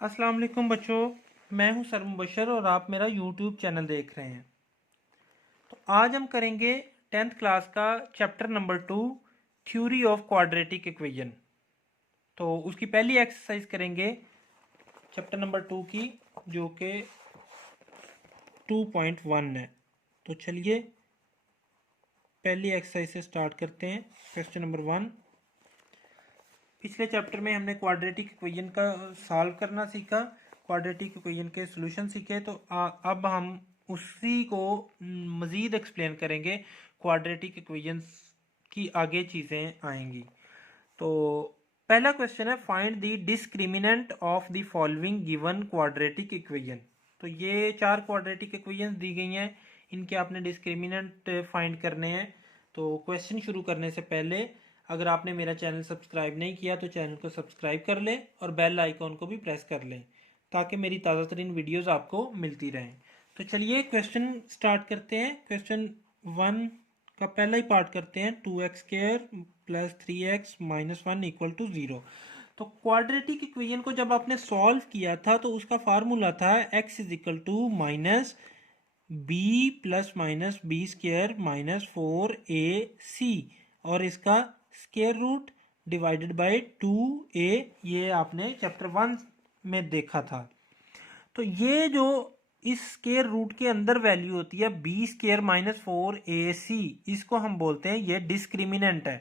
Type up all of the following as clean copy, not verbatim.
अस्सलाम वालेकुम बच्चों, मैं हूं सर मुबशर और आप मेरा यूट्यूब चैनल देख रहे हैं। तो आज हम करेंगे 10th क्लास का chapter number 2 theory of quadratic equation. तो उसकी पहली एक्सरसाइज करेंगे चैप्टर नंबर 2 की, जो कि 2.1 है। तो चलिए पहली एक्सरसाइज से स्टार्ट करते हैं। Question number 1। पिछले चैप्टर में हमने क्वाड्रेटिक इक्वेशन का सॉल्व करना सीखा, क्वाड्रेटिक इक्वेशन के सॉल्यूशन सीखे। तो अब हम उसी को मज़ीद एक्सप्लेन करेंगे। क्वाड्रेटिक इक्वेशंस की आगे चीज़ें आएंगी। तो पहला क्वेश्चन है, find the discriminant of the following given quadratic equation. तो ये 4 क्वाड्रेटिक इक्वेशंस दी गई हैं, इनके आपने डिस्क्रिमिनेंट फाइंड करने हैं। तो क्वेश्चन शुरू करने से पहले अगर आपने मेरा चैनल सब्सक्राइब नहीं किया तो चैनल को सब्सक्राइब कर लें और बेल आइकॉन को भी प्रेस कर लें ताकि मेरी ताज़ा तरीन वीडियोज़ आपको मिलती रहें। तो चलिए क्वेश्चन स्टार्ट करते हैं। क्वेश्चन 1 का पहला ही पार्ट करते हैं। 2x² plus 3x minus 1 equal to 0। तो क्वाड्रेटिक इक्वेशन को जब आपने सॉल्व किया था तो उसका फार्मूला था x is equal to minus B plus minus B square minus 4ac और इसका square root divided by 2a। ये आपने चैप्टर 1 में देखा था। तो ये जो इस स्क्वायर रूट के अंदर वैल्यू होती है बी स्क्वायर माइनस 4ac, इसको हम बोलते हैं ये डिस्क्रिमिनेंट है।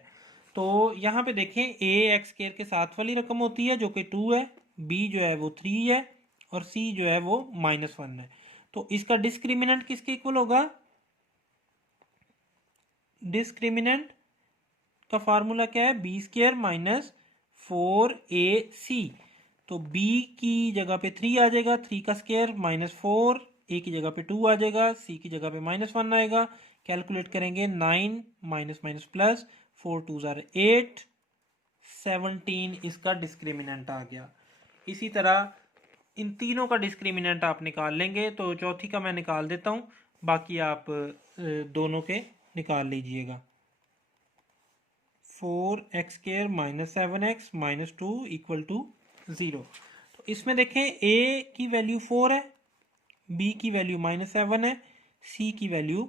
तो यहाँ पे देखें a एक्स स्क्वायर के साथ वाली रकम होती है जो कि 2 है, b जो है वो 3 है और c जो है वो -1 है। तो इसका डिस्क्रिमिनेंट किसके इक्वल होगा? डिस्क्रिमिनेंट का फार्मूला क्या है? B square minus 4ac। तो b की जगह पे 3 आ जाएगा, 3 का स्क्वायर -4, a की जगह पे 2 आ जाएगा, c की जगह पे -1 आएगा। कैलकुलेट करेंगे 9 माइनस माइनस प्लस 4 2 ज़ार 8, 17 इसका डिस्क्रिमिनेंट आ गया। इसी तरह इन तीनों का डिस्क्रिमिनेंट आप निकाल लेंगे। तो चौथी का मैं निकाल देता हूँ, बाकी आप दोनों के निकाल लीजिएगा। 4x² minus 7x minus 2 equal to 0। तो इसमें देखें a की वैल्यू 4 है, b की वैल्यू -7 है, c की वैल्यू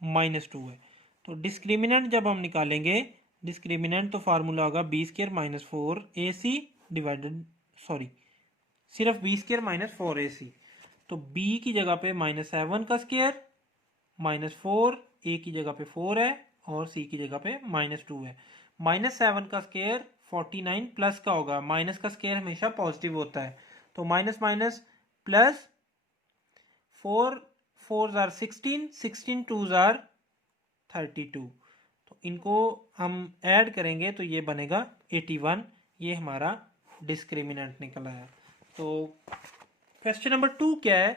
-2 है। तो डिस्क्रिमिनेंट जब हम निकालेंगे, डिस्क्रिमिनेंट तो फार्मूला होगा b² minus 4ac divided, sorry सिर्फ b² माइनस 4ac। तो b की जगह पे -7 का स्क्वायर -4, a की जगह पे 4 है और c की जगह पे -2 है। -7 का स्क्वायर 49 प्लस का होगा, माइनस का स्क्वायर हमेशा पॉजिटिव होता है। तो माइनस माइनस प्लस 4 4 ज़ार 16, 16 2 ज़ार 32। तो इनको हम ऐड करेंगे तो ये बनेगा 81। ये हमारा डिस्क्रिमिनेंट निकला है। तो क्वेश्चन नंबर 2 क्या है?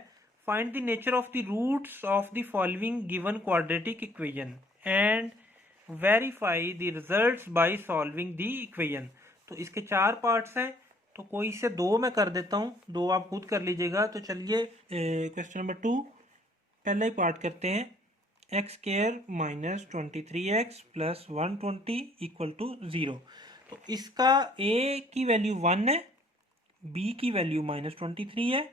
Find the nature of the roots of the following given quadratic equation and verify the results by solving the equation. तो इसके 4 पार्ट्स हैं, तो कोई से 2 मैं कर देता हूँ, 2 आप खुद कर लीजिएगा। तो चलिए क्वेश्चन नंबर 2 पहला ही पार्ट करते हैं। x² minus 23x plus 120 equal to 0। तो इसका a की वैल्यू 1 है, b की वैल्यू -23 है,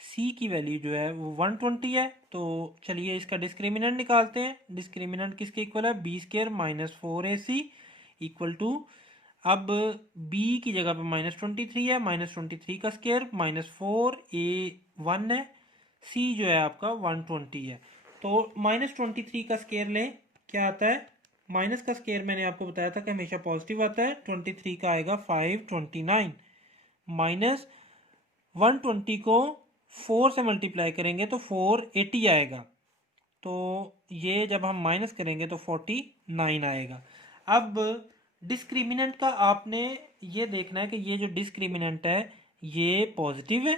c की वैल्यू जो है वो 120 है। तो चलिए इसका डिस्क्रिमिनेंट निकालते हैं। डिस्क्रिमिनेंट किसके इक्वल है? b² minus 4ac equal to, अब b की जगह पे -23 है, -23 का स्क्वायर -4a 1 है, c जो है आपका 120 है। तो -23 का स्क्वायर लें, क्या आता है? माइनस का स्क्वायर मैंने आपको बताया था कि हमेशा पॉजिटिव आता है। 23 का आएगा 529, माइनस 120 को 4 से मल्टीप्लाई करेंगे तो 480 आएगा। तो ये जब हम माइनस करेंगे तो 49 आएगा। अब डिस्क्रिमिनेंट का आपने ये देखना है कि ये जो डिस्क्रिमिनेंट है ये पॉजिटिव है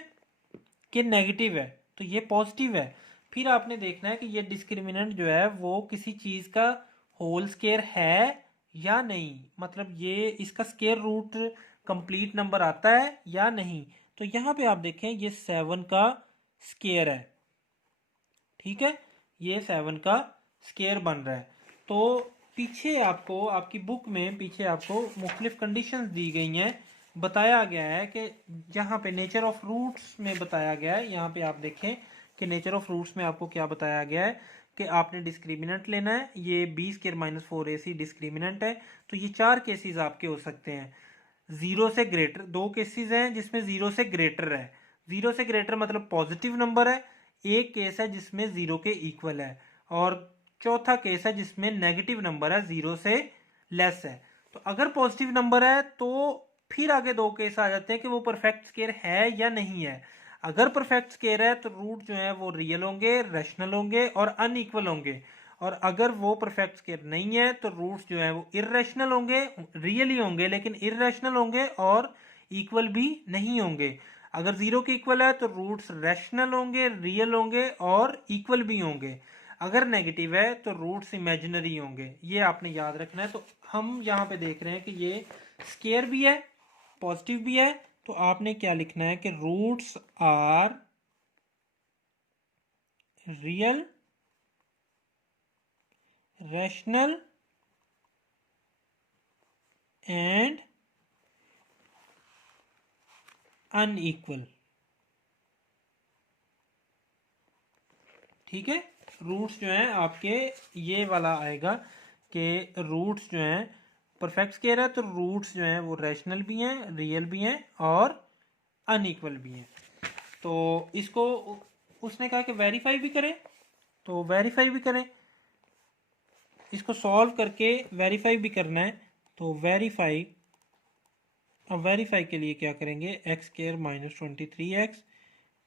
कि नेगेटिव है। तो ये पॉजिटिव है। फिर आपने देखना है कि ये डिस्क्रिमिनेंट जो है वो किसी चीज़ का होल स्क्वायर है या नहीं, मतलब ये इसका स्क्वायर रूट कंप्लीट नंबर आता है या नहीं। तो यहाँ पे आप देखें ये 7 का स्क्वायर है, ठीक है, ये 7 का स्क्वायर बन रहा है। तो पीछे आपको आपकी बुक में पीछे आपको मुख्तलिफ कंडीशंस दी गई हैं बताया गया है कि यहाँ पे नेचर ऑफ रूट्स में बताया गया है, यहाँ पे आप देखें कि नेचर ऑफ रूट्स में आपको क्या बताया गया है कि आपने डिस्क्रिमिनेंट लेना है। ये B square minus 4ac discriminant है। तो ये 4 केसेस आपके हो सकते हैं। 0 से ग्रेटर 2 केसेस हैं जिसमें 0 से ग्रेटर है। 0 से ग्रेटर मतलब पॉजिटिव नंबर है। एक केस है जिसमें 0 के इक्वल है, और चौथा केस है जिसमें नेगेटिव नंबर है, 0 से लेस है। तो अगर पॉजिटिव नंबर है तो फिर आगे 2 केस आ जाते हैं कि वो परफेक्ट स्केयर है या नहीं है। अगर परफेक्ट स्केयर है तो रूट जो है वो रियल होंगे, रैशनल होंगे और अनइक्वल होंगे। और अगर वो परफेक्ट स्केयर नहीं है तो रूट्स जो है वो इरेशनल होंगे, रियल ही होंगे लेकिन इरेशनल होंगे और इक्वल भी नहीं होंगे। अगर 0 के इक्वल है तो रूट्स रैशनल होंगे, रियल होंगे और इक्वल भी होंगे। अगर नेगेटिव है तो रूट्स इमेजिनरी होंगे। ये आपने याद रखना है। तो हम यहाँ पे देख रहे हैं कि ये स्केयर भी है, पॉजिटिव भी है। तो आपने क्या लिखना है कि roots are real, rational and unequal. ठीक है, रूट्स जो हैं आपके ये वाला आएगा कि रूट्स जो हैं परफेक्ट स्केयर है तो रूट्स जो हैं वो रैशनल भी हैं, रियल भी हैं और अनइक्वल भी हैं। तो इसको उसने कहा कि वेरीफाई भी करें, तो वेरीफाई भी करें। इसको सॉल्व करके वेरीफाई भी करना है। तो वेरीफाई, अब वेरीफाई के लिए क्या करेंगे, X square minus 23x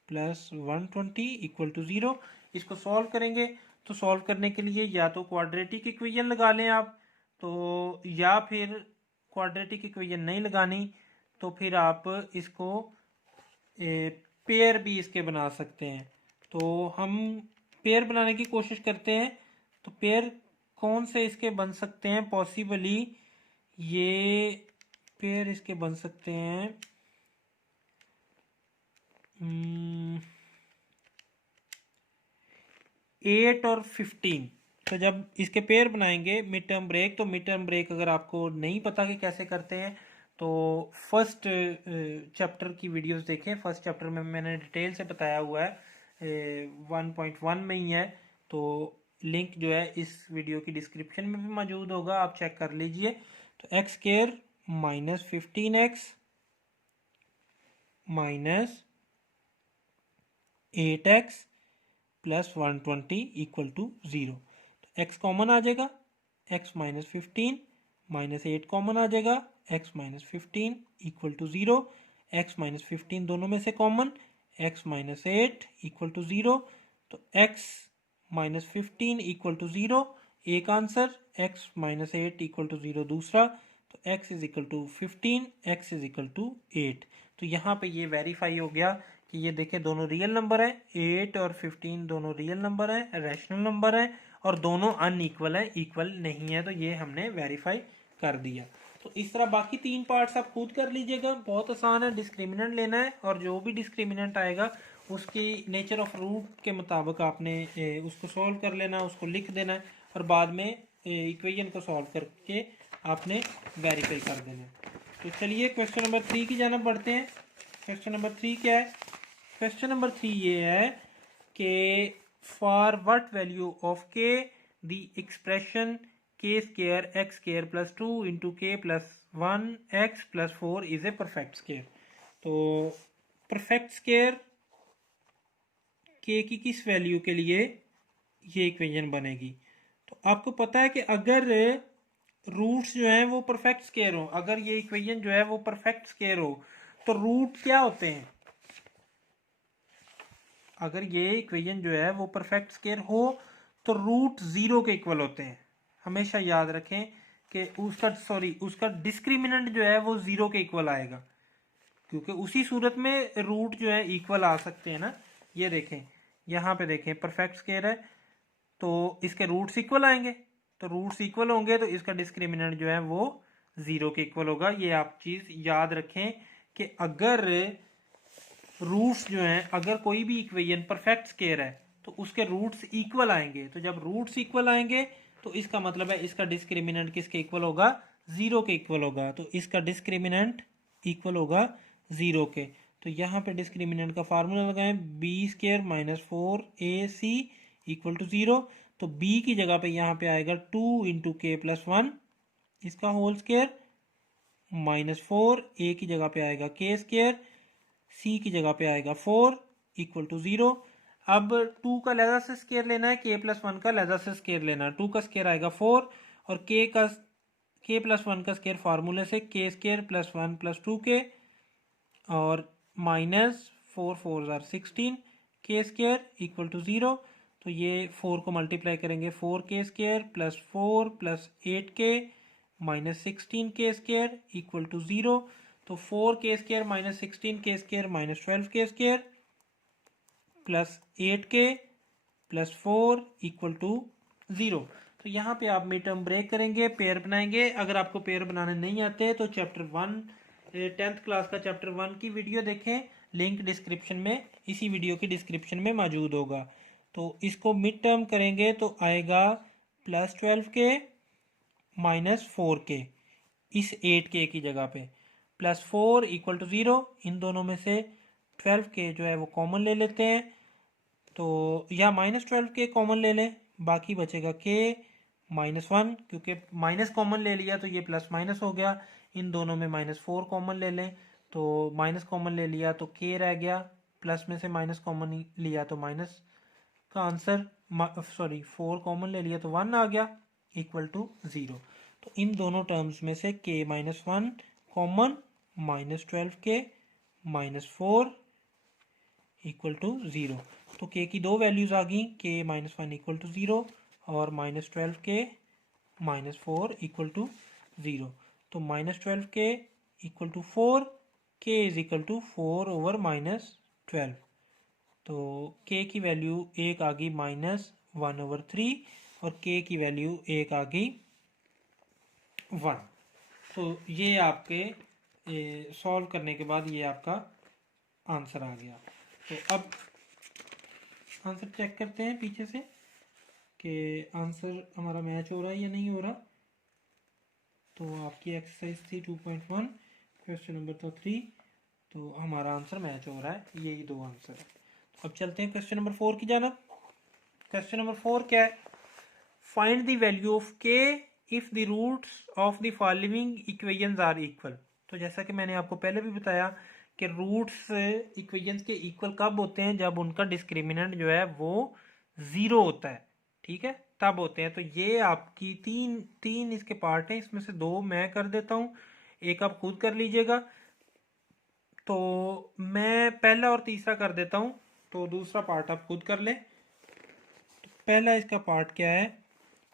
plus 120 equal to 0। इसको सॉल्व करेंगे। तो सॉल्व करने के लिए या तो क्वाड्रेटिक इक्वेशन लगा लें आप, तो या फिर क्वाड्रेटिक इक्वेशन नहीं लगानी तो फिर आप इसको पेयर भी इसके बना सकते हैं। तो हम पेयर बनाने की कोशिश करते हैं। तो पेयर कौन से इसके बन सकते हैं पॉसिबली, ये पेयर इसके बन सकते हैं 8 और 15। तो जब इसके पेयर बनाएंगे मिड टर्म ब्रेक, तो मिड टर्म ब्रेक अगर आपको नहीं पता कि कैसे करते हैं तो फर्स्ट चैप्टर की वीडियोस देखें। फर्स्ट चैप्टर में मैंने डिटेल से बताया हुआ है, 1.1 में ही है। तो लिंक जो है इस वीडियो की डिस्क्रिप्शन में भी मौजूद होगा, आप चेक कर लीजिए। तो x square minus 15x minus 8x plus 120 equal to 0। तो x कॉमन आ जाएगा, x माइनस 15 माइनस 8 कॉमन आ जाएगा, x minus 15 equal to 0। x minus 15 दोनों में से common, x minus 8 equal to 0। तो x माइनस 15 इक्वल टू 0 एक answer, x minus 8 equal to 0 दूसरा। तो x is equal to 15, x is equal to 8। तो यहाँ पे ये वेरीफाई हो गया कि ये देखें दोनों रियल नंबर है, 8 और 15 दोनों रियल नंबर है, रैशनल नंबर है और दोनों अनइक्वल है, इक्वल नहीं है। तो ये हमने वेरीफाई कर दिया। तो इस तरह बाकी 3 पार्ट्स आप खुद कर लीजिएगा, बहुत आसान है। डिस्क्रिमिनेंट लेना है और जो भी डिस्क्रिमिनेंट आएगा उसकी नेचर ऑफ रूट के मुताबिक आपने उसको सॉल्व कर लेना, उसको लिख देना है और बाद में इक्वेशन को सॉल्व करके आपने वेरीफाई कर देना है। तो चलिए क्वेश्चन नंबर 3 की जाना बढ़ते हैं। क्वेश्चन नंबर 3 क्या है? क्वेश्चन नंबर 3 ये है कि for what value of k the expression k square x square plus 2 into k plus 1 x plus 4 is a perfect square. तो परफेक्ट स्केयर के की किस वैल्यू के लिए ये इक्वेशन बनेगी? तो आपको पता है कि अगर रूट्स जो हैं वो परफेक्ट स्केयर हो, अगर ये इक्वेशन जो है वो परफेक्ट स्केयर हो तो रूट क्या होते हैं? अगर ये इक्वेशन जो है वो परफेक्ट स्केयर हो तो रूट 0 के इक्वल होते हैं। हमेशा याद रखें कि उसका डिस्क्रिमिनेंट जो है वो 0 के इक्वल आएगा, क्योंकि उसी सूरत में रूट जो है इक्वल आ सकते हैं ना। ये देखें, यहाँ पे देखें परफेक्ट स्केयर है तो इसके रूट्स इक्वल आएंगे। तो रूट्स इक्वल होंगे तो इसका डिस्क्रिमिनेंट जो है वो 0 के इक्वल होगा। ये आप चीज़ याद रखें कि अगर रूट्स जो हैं, अगर कोई भी इक्वेशन परफेक्ट स्केयर है तो उसके रूट्स इक्वल आएंगे। तो जब रूट्स इक्वल आएंगे तो इसका मतलब है इसका डिस्क्रिमिनेंट किसके इक्वल होगा? 0 के इक्वल होगा। तो इसका डिस्क्रिमिनेंट इक्वल होगा 0 के। तो यहाँ पे डिस्क्रिमिनेंट का फार्मूला लगाएं, b² minus 4ac equal to 0। तो b की जगह पे यहाँ पे आएगा 2 इंटू के प्लस 1 इसका होल स्क्वायर माइनस 4, a की जगह पे आएगा k², c की जगह पे आएगा 4 इक्वल टू 0। अब 2 का लहजा से स्क्वायर लेना है, k प्लस 1 का लहजा से स्क्वायर लेना है। 2 का स्क्वायर आएगा 4 और k प्लस 1 का स्क्वायर फार्मूले से k² प्लस 1 प्लस 2k और माइनस 4 4 जार 16 k² इक्वल टू 0। तो ये 4 को मल्टीप्लाई करेंगे, 4k² plus 4 plus 8k minus 16k² equal to 0। तो 4k² minus 16k² minus 12k² plus 8k plus 4 equal to 0। तो यहाँ पे आप मिड टर्म ब्रेक करेंगे, पेयर बनाएंगे। अगर आपको पेयर बनाने नहीं आते तो चैप्टर 1 10th क्लास का चैप्टर 1 की वीडियो देखें, लिंक डिस्क्रिप्शन में, इसी वीडियो की डिस्क्रिप्शन में मौजूद होगा। तो इसको मिड टर्म करेंगे तो आएगा प्लस 12k माइनस 4k इस 8k की जगह पे, प्लस 4 इक्वल टू 0। इन दोनों में से 12k जो है वो कॉमन ले लेते हैं, तो या माइनस 12k कॉमन ले लें, बाकी बचेगा k माइनस 1, क्योंकि माइनस कॉमन ले लिया तो ये प्लस माइनस हो गया। इन दोनों में माइनस 4 कॉमन ले लें, तो माइनस कॉमन ले लिया तो k रह गया, प्लस में से माइनस कॉमन लिया तो माइनस का आंसर, सॉरी 4 कॉमन ले लिया तो 1 आ गया इक्वल टू 0। तो इन दोनों टर्म्स में से k minus 1 common, minus 12k minus 4 equal to 0। तो k की दो वैल्यूज आ गई, k माइनस 1 इक्वल टू 0 और minus 12k minus 4 equal to 0। तो minus 12k equal to 4, k is equal to 4 over minus 12। तो k की वैल्यू एक आ गई माइनस 1 ओवर 3 और k की वैल्यू एक आ गई 1। तो ये आपके सॉल्व करने के बाद ये आपका आंसर आ गया। तो अब आंसर चेक करते हैं पीछे से कि आंसर हमारा मैच हो रहा है या नहीं हो रहा। तो आपकी एक्सरसाइज थी 2.1, क्वेश्चन नंबर था 3, तो हमारा आंसर मैच हो रहा है, यही दो आंसर है। तो अब चलते हैं क्वेश्चन नंबर 4 की जानब। क्वेश्चन नंबर 4 क्या है? Find the value of k if the roots of the following equations are equal. तो जैसा कि मैंने आपको पहले भी बताया कि रूट्स इक्वेशंस के इक्वल कब होते हैं, जब उनका डिस्क्रिमिनेंट जो है वो 0 होता है, ठीक है, तब होते हैं। तो ये आपकी तीन इसके पार्ट हैं, इसमें से दो मैं कर देता हूँ, एक आप खुद कर लीजिएगा। तो मैं पहला और तीसरा कर देता हूँ, तो दूसरा पार्ट आप खुद कर लें। तो पहला इसका पार्ट क्या है?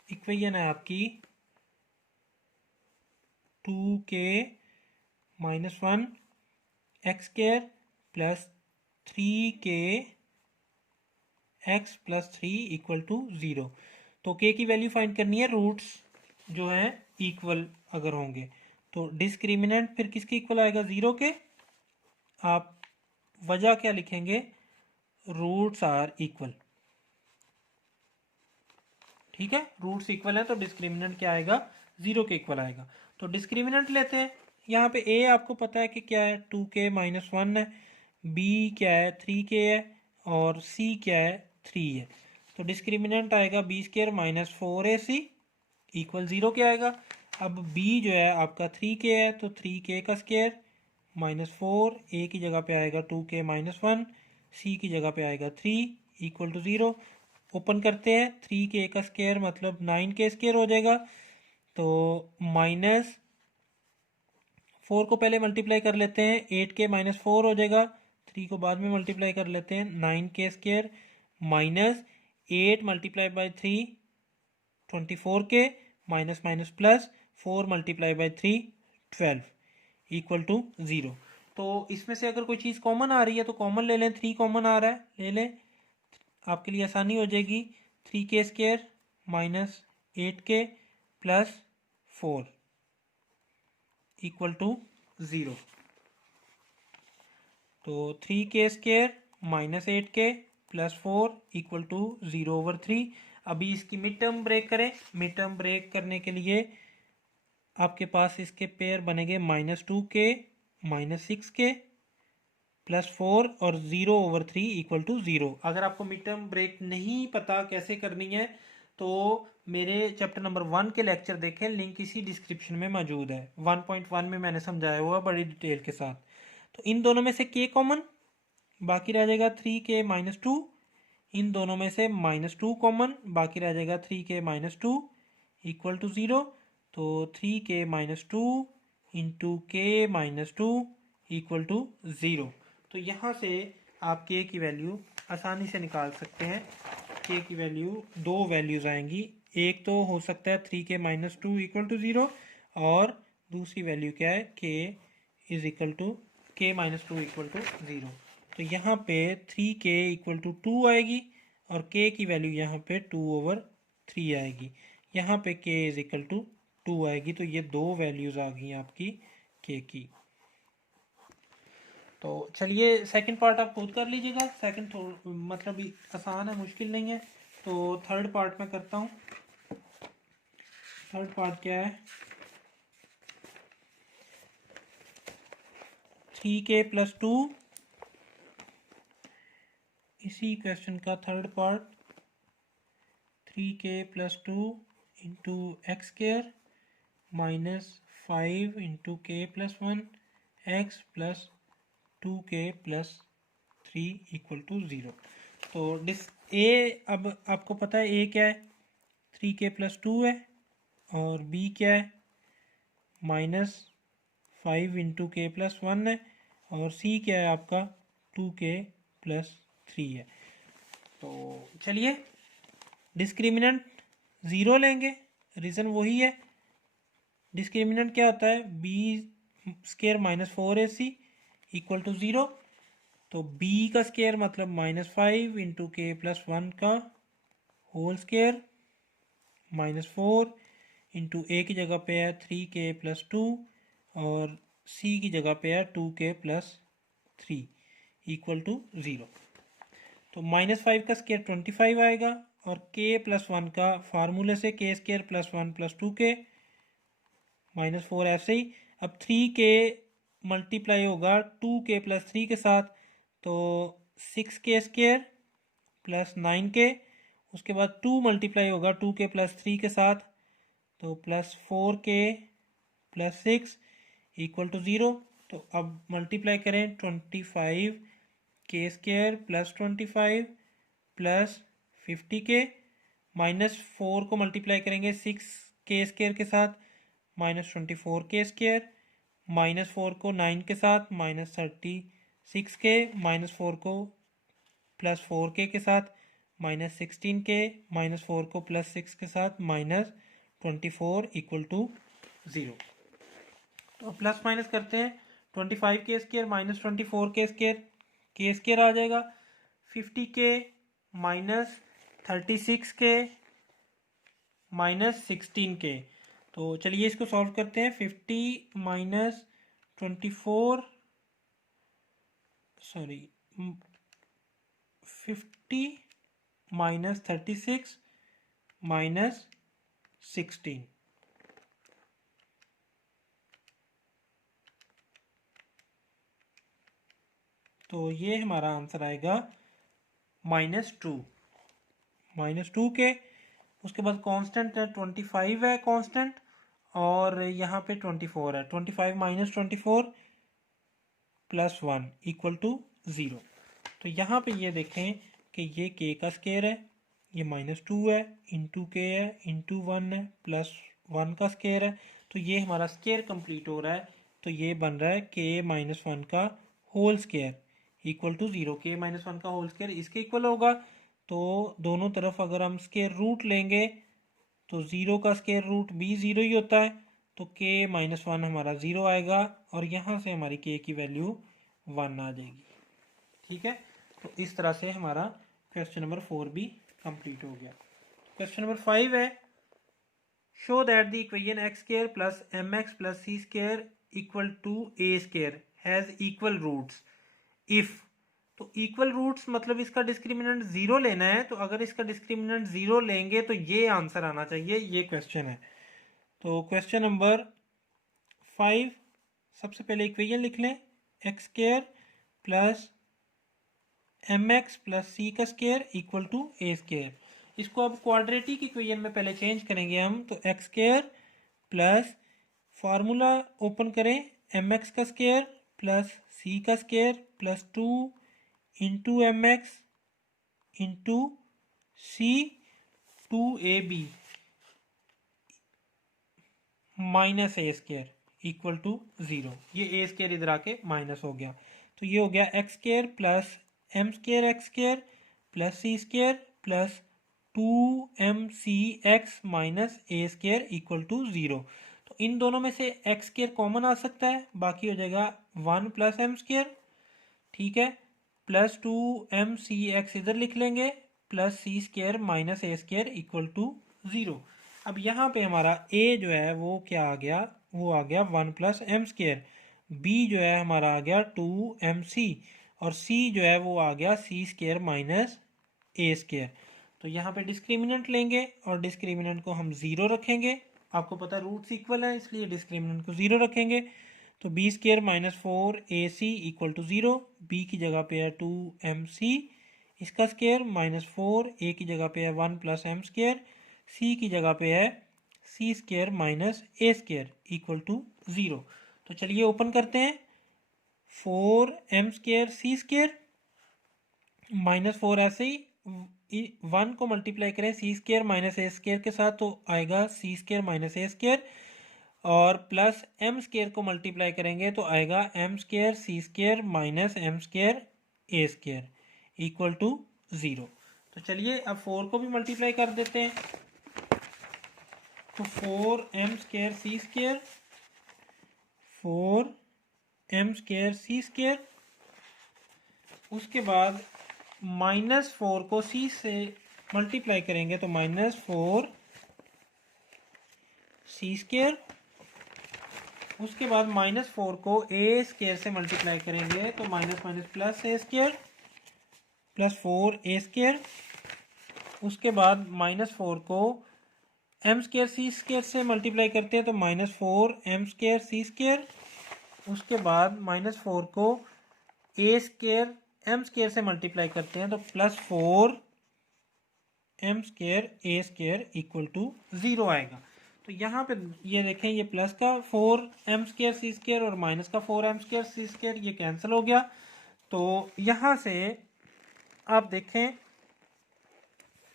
इक्वेशन है आपकी 2k minus 1 x² plus 3k x plus 3 equal to 0। तो k की वैल्यू फाइंड करनी है, रूट्स जो है इक्वल अगर होंगे। तो डिस्क्रिमिनेंट फिर किसके इक्वल आएगा? 0 के। आप वजह क्या लिखेंगे? रूट्स आर इक्वल, ठीक है, रूट्स इक्वल है तो डिस्क्रिमिनेंट क्या आएगा? 0 के इक्वल आएगा। तो डिस्क्रिमिनेंट लेते हैं। यहाँ पे a आपको पता है कि क्या है, 2k माइनस 1 है, b क्या है, 3k है और c क्या है, 3 है। तो डिस्क्रिमिनेंट आएगा b² माइनस 4ac इक्वल 0 के आएगा। अब b जो है आपका 3k है, तो 3k का स्क्वायर माइनस 4, a की जगह पे आएगा 2k माइनस 1, c की जगह पे आएगा 3 इक्वल टू 0। ओपन करते हैं, 3k का स्क्वायर मतलब 9k स्क्वायर हो जाएगा। तो माइनस 4 को पहले मल्टीप्लाई कर लेते हैं, 8k माइनस 4 हो जाएगा, 3 को बाद में मल्टीप्लाई कर लेते हैं, 9k square minus 8 multiply by 3 24k minus minus plus 4 multiply by 3 12 equal to 0। तो इसमें से अगर कोई चीज़ कॉमन आ रही है तो कॉमन ले लें, 3 कॉमन आ रहा है, ले लें, आपके लिए आसानी हो जाएगी। 3k square minus 8k plus 4 equal to 0। तो 3k square minus 8k plus 4 equal to 0 over 3। अभी इसकी मिड टर्म ब्रेक करें। मिड टर्म ब्रेक करने के लिए आपके पास इसके पेयर बनेंगे माइनस 2k -6k +4 और 0/3 इक्वल टू 0। अगर आपको मिड टर्म ब्रेक नहीं पता कैसे करनी है तो मेरे चैप्टर नंबर 1 के लेक्चर देखें, लिंक इसी डिस्क्रिप्शन में मौजूद है। 1.1 में मैंने समझाया हुआ बड़ी डिटेल के साथ। तो इन दोनों में से k कॉमन, बाकी रह जाएगा 3k - 2। इन दोनों में से -2 कॉमन, बाकी रह जाएगा 3k - 2 इक्वल टू 0। तो 3k - 2 into k - 2 equal to 0। तो यहाँ से आप k की वैल्यू आसानी से निकाल सकते हैं। k की वैल्यू दो वैल्यूज़ आएंगी, एक तो हो सकता है 3k - 2 इक्वल टू 0 और दूसरी वैल्यू क्या है k is equal to k - 2 equal to 0। तो यहाँ पे 3k इक्वल टू 2 आएगी और k की वैल्यू यहाँ पे 2/3 आएगी। यहाँ पे k इज इक्वल टू 2 आएगी। तो ये दो वैल्यूज़ आ गई आपकी k की। तो चलिए सेकंड पार्ट आप खुद कर लीजिएगा। सेकंड मतलब आसान है, मुश्किल नहीं है। तो थर्ड पार्ट में करता हूँ। थर्ड पार्ट क्या है, 3k + 2, इसी क्वेश्चन का third part 3k + 2 into x² -5 into k + 1 x + 2k + 3 equal to 0। तो अब आपको पता है a क्या है, 3k + 2 है, और b क्या है -5 इंटू k + 1 है, और c क्या है आपका 2k + 3 है। तो चलिए डिस्क्रिमिनेंट 0 लेंगे, रीज़न वही है। डिस्क्रिमिनेंट क्या होता है, b² - 4ac इक्वल टू 0। तो b का स्क्वायर मतलब -5 इंटू k + 1 का होल स्क्वायर -4 इंटू a की जगह पे है 3k + 2 और c की जगह पे है 2k + 3 इक्वल टू 0। तो -5 का स्क्वायर 25 आएगा और k + 1 का फार्मूले से k² + 1 + 2k -4 ऐसे ही। अब 3k मल्टीप्लाई होगा 2k + 3 के साथ, तो 6k² + 9k। उसके बाद 2 मल्टीप्लाई होगा 2k + 3 के साथ, तो +4k + 6 इक्वल टू 0। तो अब मल्टीप्लाई करें 25k² + 25 + 50k, -4 को मल्टीप्लाई करेंगे 6k² के साथ -24k², -4 को 9 के साथ -36k, -4 को +4k के साथ -16k, -4 को +6 के साथ -24 इक्वल टू 0। तो प्लस माइनस करते हैं, 25k² -24k², k² आ जाएगा 50k -36k -16k। तो चलिए इसको सॉल्व करते हैं। 50 - 24 सॉरी 50 - 36 -16। तो ये हमारा आंसर आएगा -2 के। उसके बाद कांस्टेंट है 25 है कांस्टेंट, और यहाँ पे 24 है। 25 - 24 + 1 इक्वल टू 0। तो यहाँ पे ये देखें कि ये k का स्क्वायर है, ये -2 है इंटू k है इंटू 1 है +1 का स्क्वायर है। तो ये हमारा स्क्वायर कंप्लीट हो रहा है। तो ये बन रहा है k - 1 का whole square equal to 0। k - 1 का होल स्क्वायर इसके इक्वल होगा। तो दोनों तरफ अगर हम स्क्वायर रूट लेंगे तो 0 का स्क्वायर रूट भी 0 ही होता है। तो k - 1 हमारा 0 आएगा और यहाँ से हमारी k की वैल्यू 1 आ जाएगी। ठीक है, तो इस तरह से हमारा क्वेश्चन नंबर 4 भी कंप्लीट हो गया। क्वेश्चन नंबर 5 है, show that the equation x² + mx + c² equal to a² has equal roots if. तो इक्वल रूट्स मतलब इसका डिस्क्रिमिनेंट 0 लेना है। तो अगर इसका डिस्क्रिमिनेंट 0 लेंगे तो ये आंसर आना चाहिए, ये क्वेश्चन है। तो क्वेश्चन नंबर 5 सबसे पहले इक्वेशन लिख लें, x square plus m x plus c का square equal to a square. इसको अब क्वाड्रेटिक इक्वेशन में पहले चेंज करेंगे हम, तो x square plus formula open करें, एम एक्स का स्क्वायर प्लस सी का square plus 2 into m x into c 2ab minus a square equal to 0। ये ए स्क्वायर इधर आके माइनस हो गया, तो ये हो गया x square plus m square x square plus c square plus 2mcx minus a square equal to 0। तो इन दोनों में से एक्स स्क्वायर कॉमन आ सकता है, बाकी हो जाएगा 1 प्लस एम स्क्वायर, ठीक है, प्लस 2mcx इधर लिख लेंगे plus c square minus a square equal to 0। अब यहाँ पे हमारा a जो है वो क्या आ गया, वो आ गया 1 प्लस एम स्क्वायर, b जो है हमारा आ गया 2mc और c जो है वो आ गया सी स्क्वायर माइनस ए स्क्वायर। तो यहाँ पे डिस्क्रिमिनेंट लेंगे और डिस्क्रिमिनेंट को हम 0 रखेंगे, आपको पता है रूट्स इक्वल है इसलिए डिस्क्रिमिनेंट को 0 रखेंगे। तो b square minus 4ac equal to 0, b की जगह पे है 2mc इसका स्क्वायर माइनस 4a की जगह पे है 1 प्लस एम स्क्वायर, c की जगह पे है c square minus a square equal to 0। तो चलिए ओपन करते हैं, 4m square c square minus 4 ऐसे ही 1 को मल्टीप्लाई करें c square minus a square के साथ तो आएगा सी स्क्वायर माइनस ए स्क्वायर, और प्लस एम स्क्वायर को मल्टीप्लाई करेंगे तो आएगा m square c square minus m square a square equal to 0। तो चलिए अब 4 को भी मल्टीप्लाई कर देते हैं, तो 4m square c square 4m square c square, उसके बाद माइनस 4 को c से मल्टीप्लाई करेंगे तो माइनस 4 सी स्क्वायर, उसके बाद माइनस 4 को ए स्क्वायर से मल्टीप्लाई करेंगे तो minus minus plus a square plus 4a square, उसके बाद माइनस 4 को एम स्क्वायर सी स्क्वायर से मल्टीप्लाई करते हैं तो minus 4m square c square, उसके बाद माइनस 4 को ए स्क्वायर एम स्क्वायर से मल्टीप्लाई करते हैं तो plus 4m square a square equal to 0 आएगा। तो यहाँ पे ये देखें, ये प्लस का 4m स्क्वायर सी स्क्वायर और माइनस का 4m स्क्वायर सी स्क्वायर ये कैंसिल हो गया। तो यहाँ से आप देखें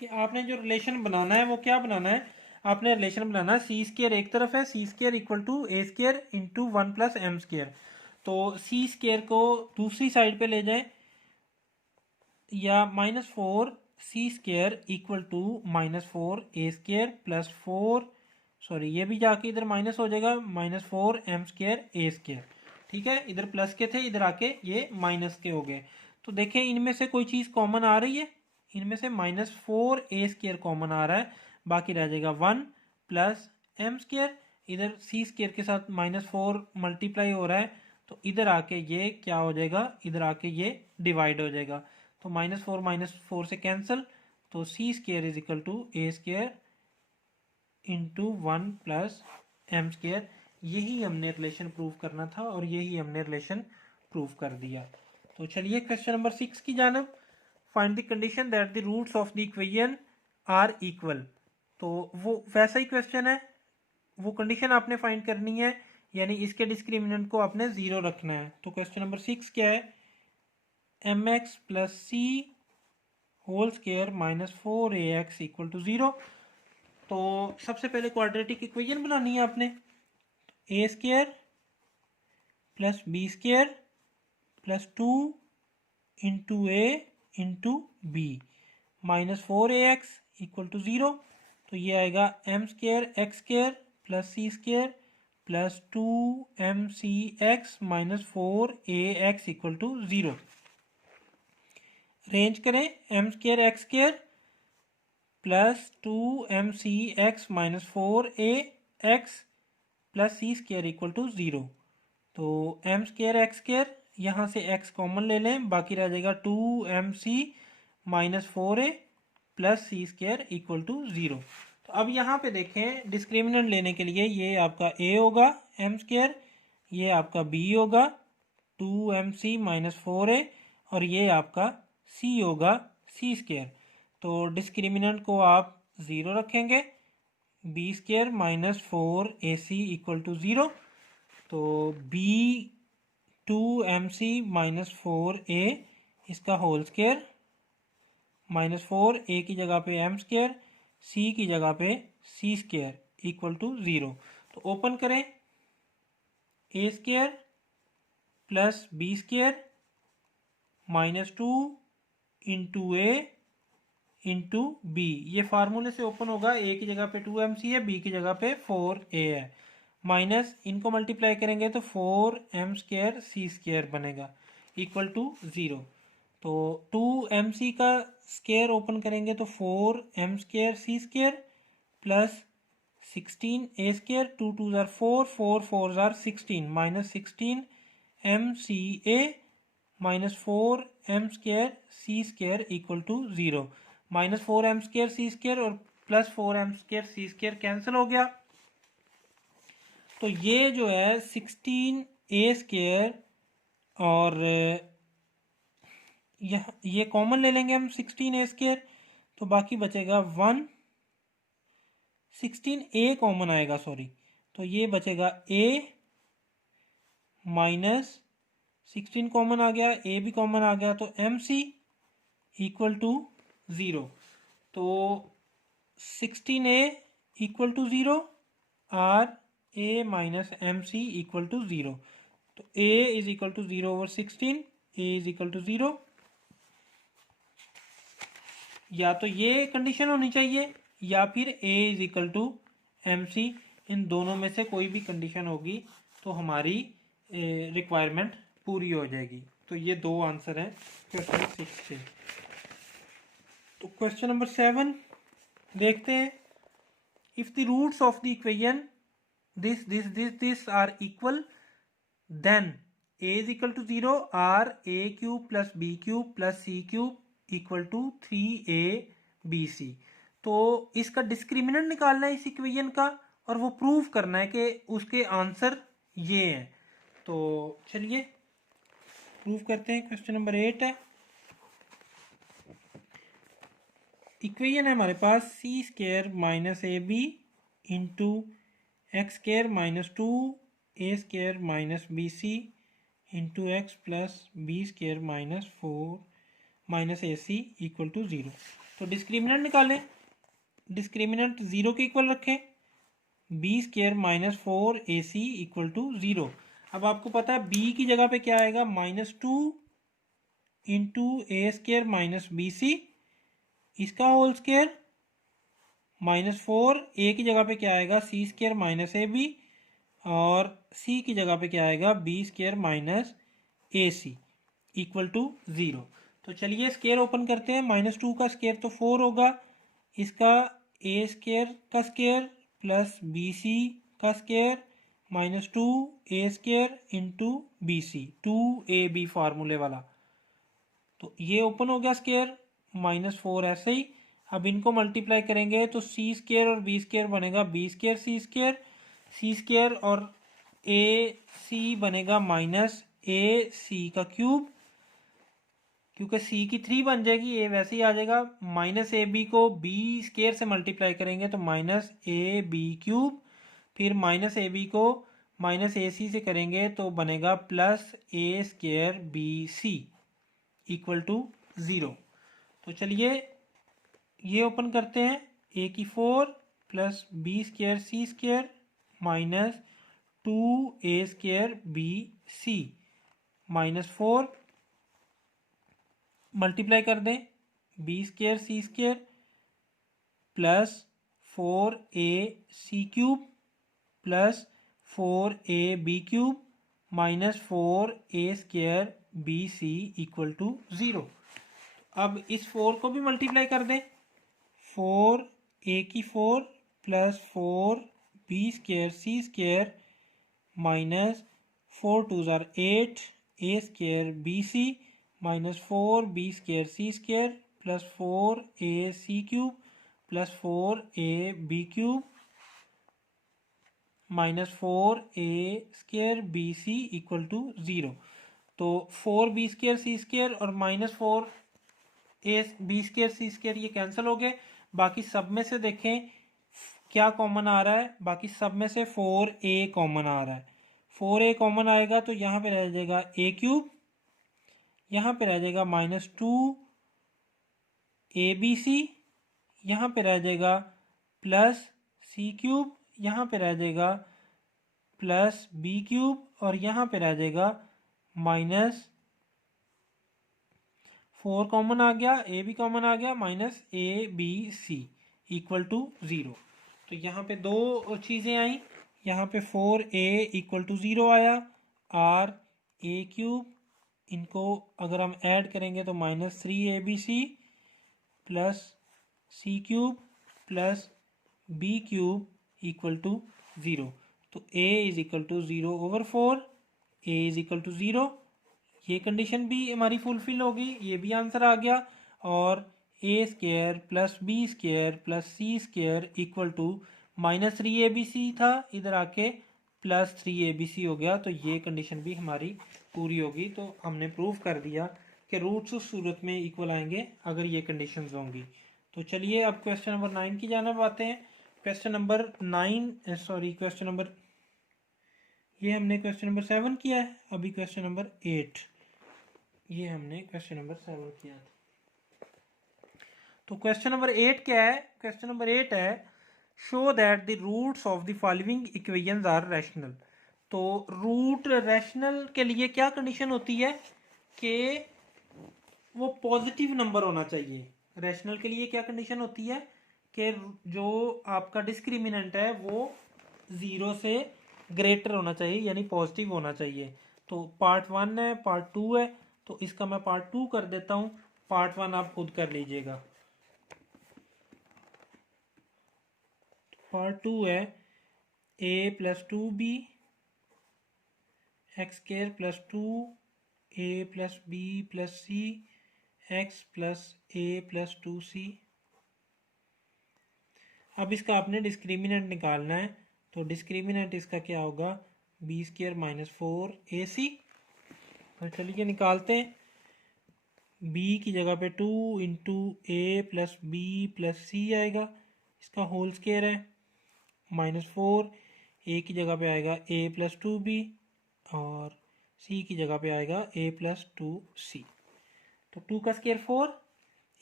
कि आपने जो रिलेशन बनाना है वो क्या बनाना है, आपने रिलेशन बनाना है सी स्क्वायर एक तरफ है, c square equal to a square into 1 plus m square, तो सी स्क्वायर को दूसरी साइड पे ले जाएं या minus 4 c square equal to minus 4 a square plus 4, sorry ये भी जाके इधर माइनस हो जाएगा, minus 4 m square a square, ठीक है, इधर प्लस के थे इधर आके ये माइनस के हो गए। तो देखें इनमें से कोई चीज़ कॉमन आ रही है, इनमें से माइनस 4 ए स्क्वायर कॉमन आ रहा है, बाकी रह जाएगा 1 प्लस एम स्क्वायर, इधर सी स्क्वायर के साथ माइनस 4 मल्टीप्लाई हो रहा है तो इधर आके ये क्या हो जाएगा, इधर आके ये डिवाइड हो जाएगा, तो माइनस 4 से कैंसिल, तो c square is equal to a square into 1 plus m square. यही हमने रिलेशन प्रूव करना था और यही हमने रिलेशन प्रूव कर दिया। तो चलिए क्वेश्चन नंबर 6 की जानब, find the condition that the roots of the equation are equal. तो वो वैसा ही क्वेश्चन है, वो कंडीशन आपने फाइंड करनी है, यानी इसके डिस्क्रिमिनेंट को आपने 0 रखना है। तो क्वेश्चन नंबर 6 क्या है, m x plus c whole square minus 4ax equal to 0। तो सबसे पहले क्वाड्रेटिक इक्वेशन बनानी है आपने, a square plus b square plus 2 into a into b minus 4ax equal to 0। तो ये आएगा m square x square plus c square plus 2mcx minus 4ax equal to 0। Arrange करें, m square x square plus 2mcx minus 4ax plus c square equal to 0। तो M square x square यहाँ से x common ले लें, बाकी रह जाएगा 2mc minus 4a plus c square equal to 0। तो अब यहाँ पे देखें डिस्क्रिमिनेंट लेने के लिए ये आपका a होगा एम स्क्वायर, ये आपका b होगा 2mc माइनस 4a, और ये आपका c होगा c स्क्वायर। तो डिस्क्रिमिनेंट को आप 0 रखेंगे, b square minus 4ac equal to 0। तो b 2mc माइनस 4a इसका होल स्क्वायर माइनस 4a की जगह पे m स्क्वायर, c की जगह पे c स्क्वायर इक्वल टू 0। तो ओपन करें, a square plus b square minus 2 into a into b, ये फार्मूले से ओपन होगा। a की जगह पे 2mc है, b की जगह पे 4a है, माइनस इनको मल्टीप्लाई करेंगे तो 4m स्क्वायर c स्क्वायर बनेगा इक्वल टू 0। तो 2mc का स्क्वायर ओपन करेंगे तो 4m square c square plus 16a square, 2 2 जार 4, 4 4 जार 16 minus 16mca minus 4m square c square equal to 0। Minus 4m square c square और plus 4m square c square cancel हो गया। तो ये जो है 16a स्क्वायर और ये कॉमन ले लेंगे हम 16a स्क्वायर, तो बाकी बचेगा 1, 16a कॉमन आएगा सॉरी, तो ये बचेगा a माइनस 16 कॉमन आ गया, a भी कॉमन आ गया, तो mc इक्वल टू 0। तो 16a इक्वल टू 0 और a minus mc equal to 0। तो a is equal to 0 over 16, a is equal to 0। या तो ये कंडीशन होनी चाहिए या फिर a is equal to mc, इन दोनों में से कोई भी कंडीशन होगी तो हमारी रिक्वायरमेंट पूरी हो जाएगी। तो ये दो आंसर हैं क्वेश्चन 6 से। तो क्वेश्चन नंबर 7 देखते हैं। If the roots of the equation this are equal, then a is equal to 0 और a cube plus b cube plus c cube equal to 3abc। तो इसका डिस्क्रिमिनेंट निकालना है इस इक्वेशन का और वो प्रूव करना है कि उसके आंसर ये हैं। तो चलिए प्रूव करते हैं। क्वेश्चन नंबर 8 है, इक्वेशन है हमारे पास c square minus A b into x square minus 2a square minus b c into x plus b square minus 4 minus A C equal to 0। तो डिस्क्रिमिनेंट निकालें, डिस्क्रिमिनेंट 0 के equal रखें, b square minus 4ac equal to 0। अब आपको पता है b की जगह पे क्या आएगा, माइनस 2 इंटू ए स्क्वायर माइनस बी सी इसका होल स्क्वायर माइनस 4, ए की जगह पे क्या आएगा सी स्क्वायर माइनस ए बी और सी की जगह पे क्या आएगा B square minus A C equal to 0। तो चलिए स्क्वायर ओपन करते हैं। माइनस 2 का स्क्वायर तो 4 होगा, इसका ए स्क्वायर का स्क्वायर प्लस बी सी का square minus 2a square into b c, 2ab फार्मूले वाला। तो ये ओपन हो गया स्क्वायर, माइनस 4 ऐसे ही। अब इनको मल्टीप्लाई करेंगे तो सी स्क्वायर और बी स्क्वायर बनेगा B square c square, c square और ए सी बनेगा माइनस ए सी का क्यूब, क्योंकि सी की 3 बन जाएगी, ए वैसे ही आ जाएगा। माइनस ए बी को बी स्क्वायर से मल्टीप्लाई करेंगे तो माइनस ए बी क्यूब, फिर माइनस ए बी को माइनस ए सी से करेंगे तो बनेगा plus a square b c equal to 0। तो चलिए ये ओपन करते हैं, ए की 4 plus b square c square minus 2a square b c minus 4 multiply कर दें, b square c square plus 4a c cube plus 4a b cube minus 4a square b c equal to 0। अब इस 4 को भी multiply कर दें, 4a की 4 plus 4b square c square minus 4 2 जार 8 a square b c minus 4b square c square plus 4a c cube plus 4a b cube -4a² bc equal to 0। तो 4b² c² और -4a b² c² ये cancel हो गए। बाकी सब में से देखें क्या कॉमन आ रहा है, बाकी सब में से 4a कॉमन आ रहा है। 4a कॉमन आएगा तो यहाँ पे रह जाएगा a³, यहाँ पे रह जाएगा -2abc, यहाँ पे रह जाएगा +c³, यहाँ पे रह जाएगा +b³ और यहाँ पे रह जाएगा -4 कॉमन आ गया, a भी कॉमन आ गया, -abc इक्वल टू 0। तो यहाँ पे दो चीज़ें आई, यहाँ पे 4a इक्वल टू 0 आया, और a³ इनको अगर हम ऐड करेंगे तो -3abc plus c³ plus b³ equal to 0। तो a is equal to 0/4, a is equal to 0, ये कंडीशन भी हमारी फुलफिल होगी, ये भी आंसर आ गया। और a² plus b² plus c² equal to -3abc था, इधर आके +3abc हो गया, तो ये कंडीशन भी हमारी पूरी होगी। तो हमने प्रूव कर दिया कि रूट्स उस सूरत में इक्वल आएंगे अगर ये कंडीशंस होंगी। तो चलिए अब क्वेश्चन नंबर 9 की जानिब आते हैं। क्वेश्चन नंबर 7 किया है, अभी क्वेश्चन नंबर 8, ये हमने क्वेश्चन नंबर 7 किया था। तो क्वेश्चन नंबर 8 क्या है? क्वेश्चन नंबर 8 है show that the roots of the following equations are rational. तो रूट रैशनल के लिए क्या कंडीशन होती है कि वो पॉजिटिव नंबर होना चाहिए। रैशनल के लिए क्या कंडीशन होती है कि जो आपका डिस्क्रिमिनेंट है वो 0 से ग्रेटर होना चाहिए, यानी पॉजिटिव होना चाहिए। तो पार्ट 1 है, पार्ट 2 है, तो इसका मैं पार्ट 2 कर देता हूँ, पार्ट 1 आप खुद कर लीजिएगा। पार्ट 2 है a + 2b x² + 2a + b + c x + a + 2c। अब इसका आपने डिस्क्रिमिनेंट निकालना है, तो डिस्क्रिमिनेंट इसका क्या होगा? b² - 4ac। तो चलिए निकालते हैं। b की जगह पे 2 × a + b + c आएगा, इसका होल स्क्वायर है, -4, a की जगह पे आएगा a + 2b और c की जगह पे आएगा a + 2c। तो 2 का स्क्वायर 4,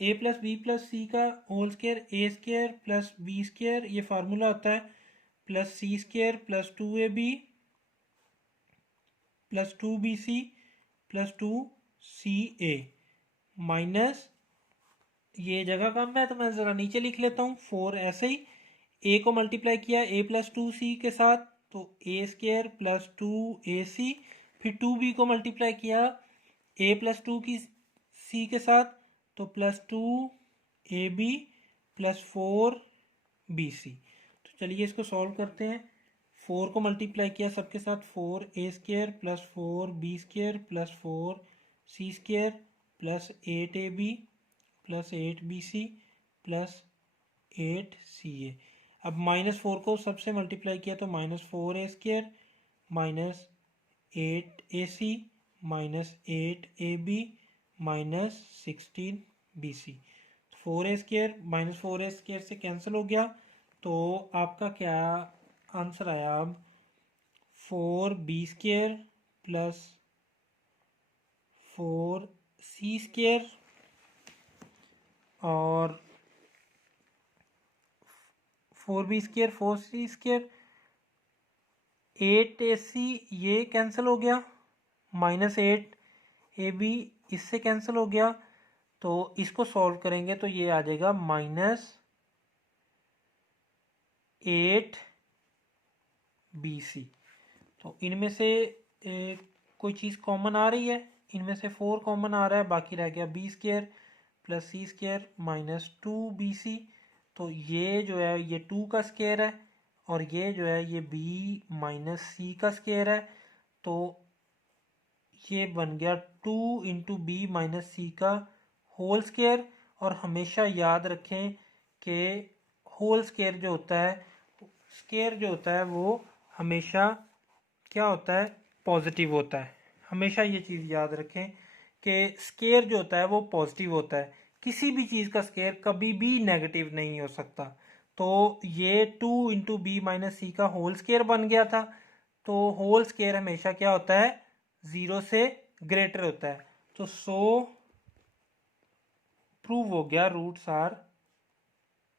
a + b + c का होल स्क्वायर a² + b², ये फार्मूला होता है, +c² + 2ab + 2bc + 2ca minus, ये जगह कम है तो मैं ज़रा नीचे लिख लेता हूँ 4 ऐसे ही। a को मल्टीप्लाई किया a + 2c के साथ, तो a² + 2ac, फिर 2b को मल्टीप्लाई किया a + 2c के साथ, तो +2ab + 4bc। तो चलिए इसको सॉल्व करते हैं। 4 को मल्टीप्लाई किया सबके साथ, 4a² + 4b² + 4c² + 8ab + 8bc + 8ca। अब -4 को सबसे मल्टीप्लाई किया तो -4a² -8ac -8ab -16bc। 4a² -4a² से कैंसिल हो गया, तो आपका क्या आंसर आया? अब 4b² + 4c² और 4b² 4c², 8ac ये कैंसिल हो गया, -8ab इससे कैंसिल हो गया, तो इसको सॉल्व करेंगे तो ये आ जाएगा -8bc। तो इनमें से कोई चीज़ कॉमन आ रही है, इनमें से 4 कॉमन आ रहा है, बाकी रह गया b² + c² -2bc। तो ये जो है ये 2 का स्क्वायर है, और ये जो है ये b - c का स्क्वायर है, तो ये बन गया 2 × b - c का होल स्क्वायर। और हमेशा याद रखें कि होल स्क्वायर जो होता है, स्क्वायर जो होता है वो हमेशा क्या होता है, पॉजिटिव होता है। हमेशा ये चीज़ याद रखें कि स्केयर जो होता है वो पॉजिटिव होता है। किसी भी चीज़ का स्केयर कभी भी नेगेटिव नहीं हो सकता। तो ये 2 × b - c का होल स्केयर बन गया था। तो होल स्केयर हमेशा क्या होता है, 0 से ग्रेटर होता है। तो प्रूव हो गया रूट्स आर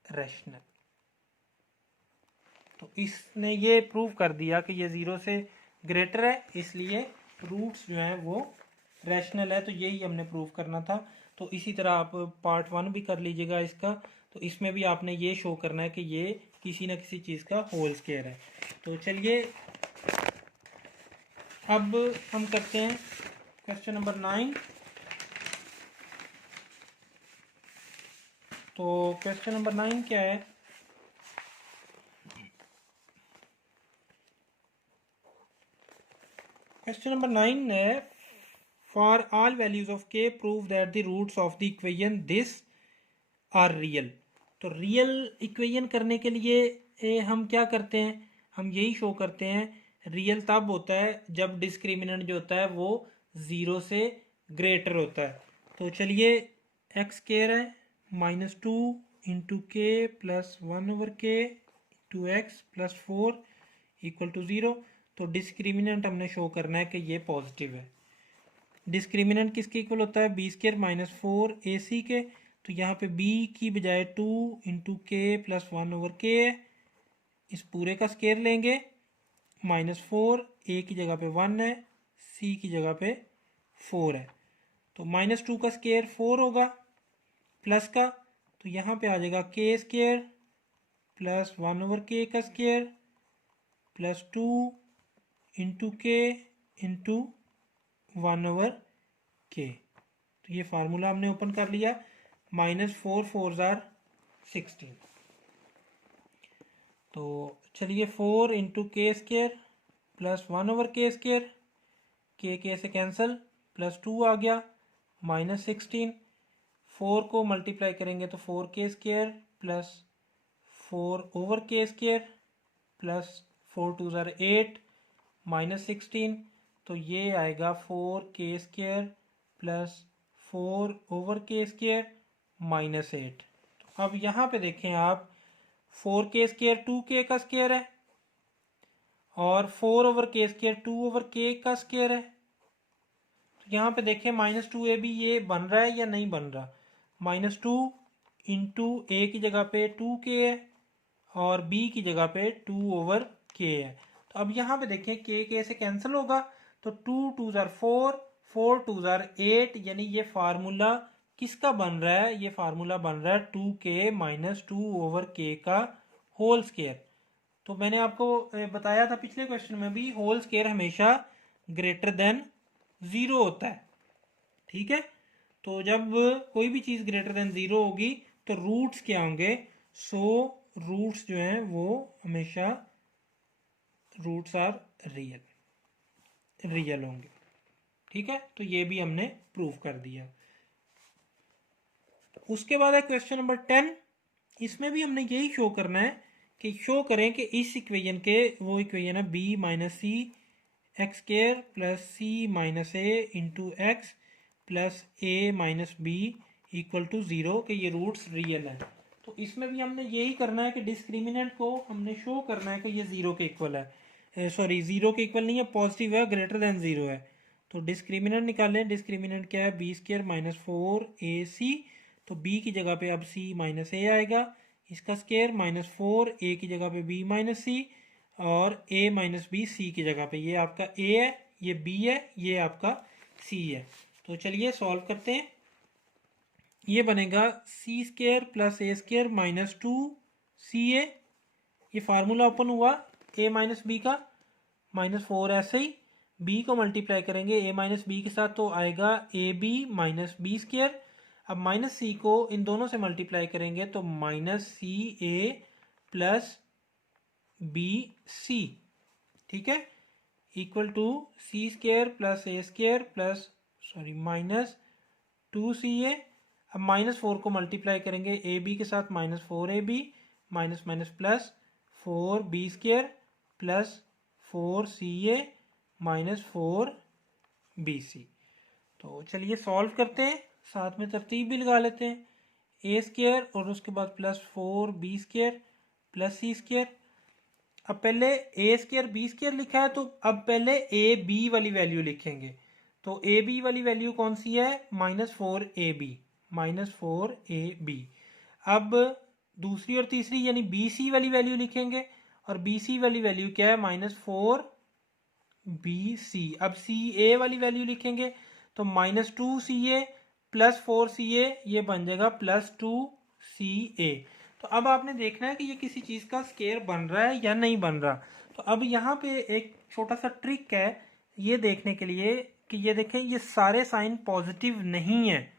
रैशनल। तो इसने ये प्रूव कर दिया कि ये 0 से ग्रेटर है, इसलिए रूट्स जो हैं वो रैशनल है। तो यही हमने प्रूव करना था। तो इसी तरह आप पार्ट 1 भी कर लीजिएगा इसका। तो इसमें भी आपने ये शो करना है कि ये किसी न किसी चीज़ का होल स्केयर है। तो चलिए अब हम करते हैं क्वेश्चन नंबर 9। तो क्वेश्चन नंबर 9 क्या है? क्वेश्चन नंबर 9 है, for all values of k prove that the roots of the equation this are real. तो रियल इक्वेशन करने के लिए हम क्या करते हैं, हम यही शो करते हैं रियल तब होता है जब डिस्क्रिमिनेंट जो होता है वो 0 से ग्रेटर होता है। तो चलिए एक्स स्क्वायर है -2 × k + 1/k × x + 4 = 0। तो डिस्क्रिमिनेंट हमने शो करना है कि ये पॉजिटिव है। डिस्क्रिमिनेंट किसके इक्वल होता है, b² - 4ac के। तो यहाँ पे b की बजाय 2 × k + 1/k है। इस पूरे का स्केयर लेंगे, -4, a की जगह पे 1 है, c की जगह पे 4 है। तो -2 का स्केयर 4 होगा, प्लस का तो यहाँ पे आ जाएगा k² + 1/k का स्केयर +2 × k × 1/k। तो ये फार्मूला हमने ओपन कर लिया। -4 4s are 16। तो चलिए 4 × k² + 1/k², k से कैंसिल, +2 आ गया, -16। 4 को मल्टीप्लाई करेंगे तो 4k² + 4/k² + 4 2s are 8, -16। तो ये आएगा 4k² + 4/k² -8। तो अब यहाँ पे देखें आप, 4k² 2k का स्क्वायर है और 4/k² 2/k का स्क्वायर है। तो यहाँ पे देखें -2ab ये बन रहा है या नहीं बन रहा। -2 × a की जगह पे 2k है और b की जगह पे 2/k है। तो अब यहाँ पे देखें k से कैंसिल होगा, तो 2 2s are 4, 4 2s are 8, यानी ये फार्मूला किसका बन रहा है, ये फार्मूला बन रहा है 2k - 2/k का होल स्केयर। तो मैंने आपको बताया था पिछले क्वेश्चन में भी, होल स्केयर हमेशा ग्रेटर देन 0 होता है। ठीक है, तो जब कोई भी चीज़ ग्रेटर देन 0 होगी तो रूट्स क्या होंगे, रूट्स जो हैं वो हमेशा रूट्स आर रियल होंगे। ठीक है, तो ये भी हमने प्रूव कर दिया। उसके बाद है क्वेश्चन नंबर 10। इसमें भी हमने यही शो करना है कि शो करें कि इस इक्वेशन के, वो इक्वेशन है b - c x² + c - a × x + a - b = 0 कि ये रूट्स रियल हैं। तो इसमें भी हमने यही करना है कि डिस्क्रिमिनेंट को हमने शो करना है कि ये 0 के इक्वल है, सॉरी 0 के इक्वल नहीं है, पॉजिटिव है, ग्रेटर देन 0 है। तो डिस्क्रिमिनेंट निकालें। डिस्क्रिमिनेंट क्या है, b² - 4ac। तो b की जगह पे अब c - a आएगा, इसका स्केयर -4, a की जगह पे b - c और a - b c की जगग पे। ये आपका a है, ये b है, ये आपका c है। तो चलिए सॉल्व करते हैं। ये बनेगा c² + a² - 2ca। ये फार्मूला ओपन हुआ a - b का, -4 ऐसे ही। b को मल्टीप्लाई करेंगे a - b के साथ तो आएगा ab - b²। अब -c को इन दोनों से मल्टीप्लाई करेंगे तो -ca + bc। ठीक है, equal to c² + a² sorry -2ca। अब -4 को मल्टीप्लाई करेंगे ab के साथ, -4ab plus 4b² + 4ca minus 4bc। तो चलिए सॉल्व करते हैं, साथ में तरतीब भी लगा लेते हैं। ए स्क्वायर और उसके बाद plus 4b square plus c square. अब पहले ए स्क्वायर बी स्क्वायर लिखा है, तो अब पहले ए बी वाली वैल्यू लिखेंगे। तो ए बी वाली वैल्यू कौन सी है? -4ab, -4ab। अब दूसरी और तीसरी यानी बी सी वाली वैल्यू लिखेंगे, और बी सी वाली वैल्यू क्या है? -4bc। अब सी ए वाली वैल्यू लिखेंगे, तो -2ca प्लस 4ca, ये बन जाएगा +2ca। तो अब आपने देखना है कि ये किसी चीज़ का स्केयर बन रहा है या नहीं बन रहा। तो अब यहाँ पे एक छोटा सा ट्रिक है ये देखने के लिए कि ये देखें, ये सारे साइन पॉजिटिव नहीं है,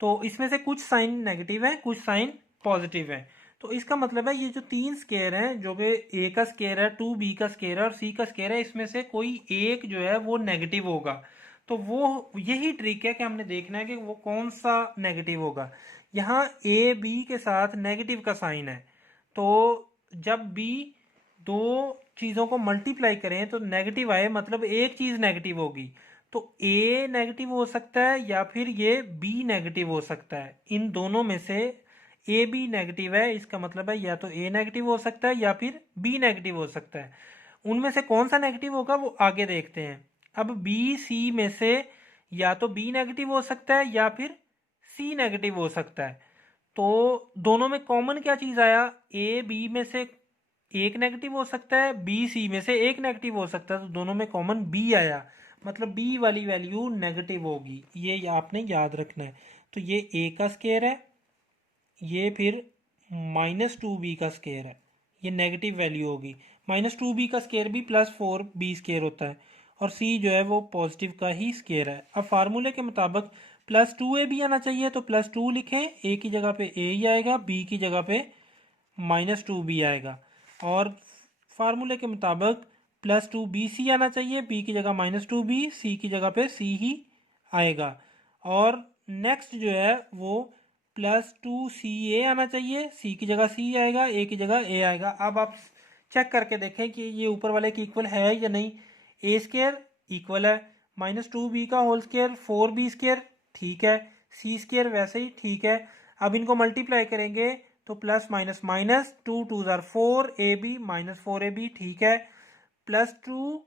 तो इसमें से कुछ साइन नेगेटिव है, कुछ साइन पॉजिटिव है। तो इसका मतलब है ये जो तीन स्केयर हैं, जो कि ए का स्केयर है, 2b का स्केयर है और सी का स्केयर है, इसमें से कोई एक जो है वो नेगेटिव होगा। तो वो यही ट्रिक है कि हमने देखना है कि वो कौन सा नेगेटिव होगा। यहाँ ए बी के साथ नेगेटिव का साइन है, तो जब बी दो चीज़ों को मल्टीप्लाई करें तो नेगेटिव आए, मतलब एक चीज़ नेगेटिव होगी। तो ए नेगेटिव हो सकता है या फिर ये बी नेगेटिव हो सकता है। इन दोनों में से ए बी नेगेटिव है, इसका मतलब है या तो ए नेगेटिव हो सकता है या फिर बी नेगेटिव हो सकता है। उनमें से कौन सा नेगेटिव होगा वो आगे देखते हैं। अब बी सी में से या तो बी नेगेटिव हो सकता है या फिर सी नेगेटिव हो सकता है। तो दोनों में कॉमन क्या चीज़ आया? ए बी में से एक नेगेटिव हो सकता है, बी सी में से एक नेगेटिव हो सकता है, तो दोनों में कॉमन बी आया, मतलब बी वाली वैल्यू नेगेटिव होगी। ये आपने याद रखना है। तो ये ए का स्केयर है, ये फिर -2b का स्केयर है, ये नेगेटिव वैल्यू होगी। -2b का स्केयर भी +4b स्केयर होता है, और c जो है वो पॉजिटिव का ही स्केयर है। अब फार्मूले के मुताबिक +2ab आना चाहिए, तो +2 लिखें, a की जगह पे a ही आएगा, b की जगह पे -2b आएगा। और फार्मूले के मुताबिक +2bc आना चाहिए, b की जगह -2b, c की जगह पे c ही आएगा। और नेक्स्ट जो है वो +2ca आना चाहिए, c की जगह c आएगा, a की जगह a आएगा। अब आप चेक करके देखें कि ये ऊपर वाले की इक्वल है या नहीं। ए स्केयर इक्वल है, -2b का होल स्केयर 4b स्केयर, ठीक है, सी स्केयर वैसे ही ठीक है। अब इनको मल्टीप्लाई करेंगे तो plus minus minus, 2 × 2 = 4ab -4ab, ठीक है, +2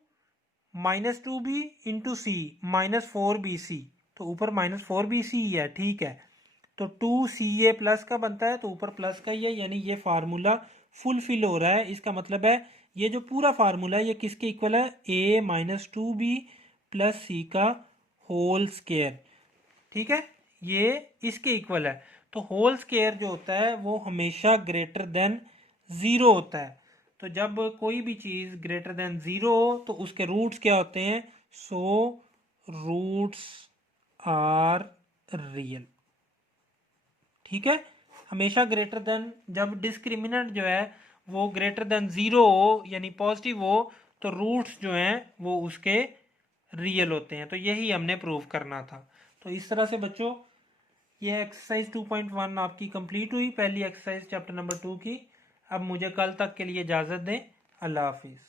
-2b इंटू सी -4bc, तो ऊपर -4bc ही है, ठीक है। तो 2ca प्लस का बनता है, तो ऊपर प्लस का ही है, यानी ये फार्मूला फुलफिल हो रहा है। इसका मतलब है ये जो पूरा फार्मूला है ये किसके इक्वल है? a -2b प्लस सी का होल स्केयर, ठीक है, ये इसके इक्वल है। तो होल स्केयर जो होता है वो हमेशा ग्रेटर देन 0 होता है। तो जब कोई भी चीज़ ग्रेटर देन 0 हो तो उसके रूट्स क्या होते हैं? सो रूट्स आर रियल, ठीक है। हमेशा ग्रेटर देन, जब डिस्क्रिमिनेंट जो है वो ग्रेटर देन 0 हो यानी पॉजिटिव हो, तो रूट्स जो हैं वो उसके रियल होते हैं। तो यही हमने प्रूव करना था। तो इस तरह से बच्चों ये एक्सरसाइज 2.1 आपकी कंप्लीट हुई, पहली एक्सरसाइज चैप्टर नंबर 2 की। अब मुझे कल तक के लिए इजाज़त दें। अल्लाह हाफिज़।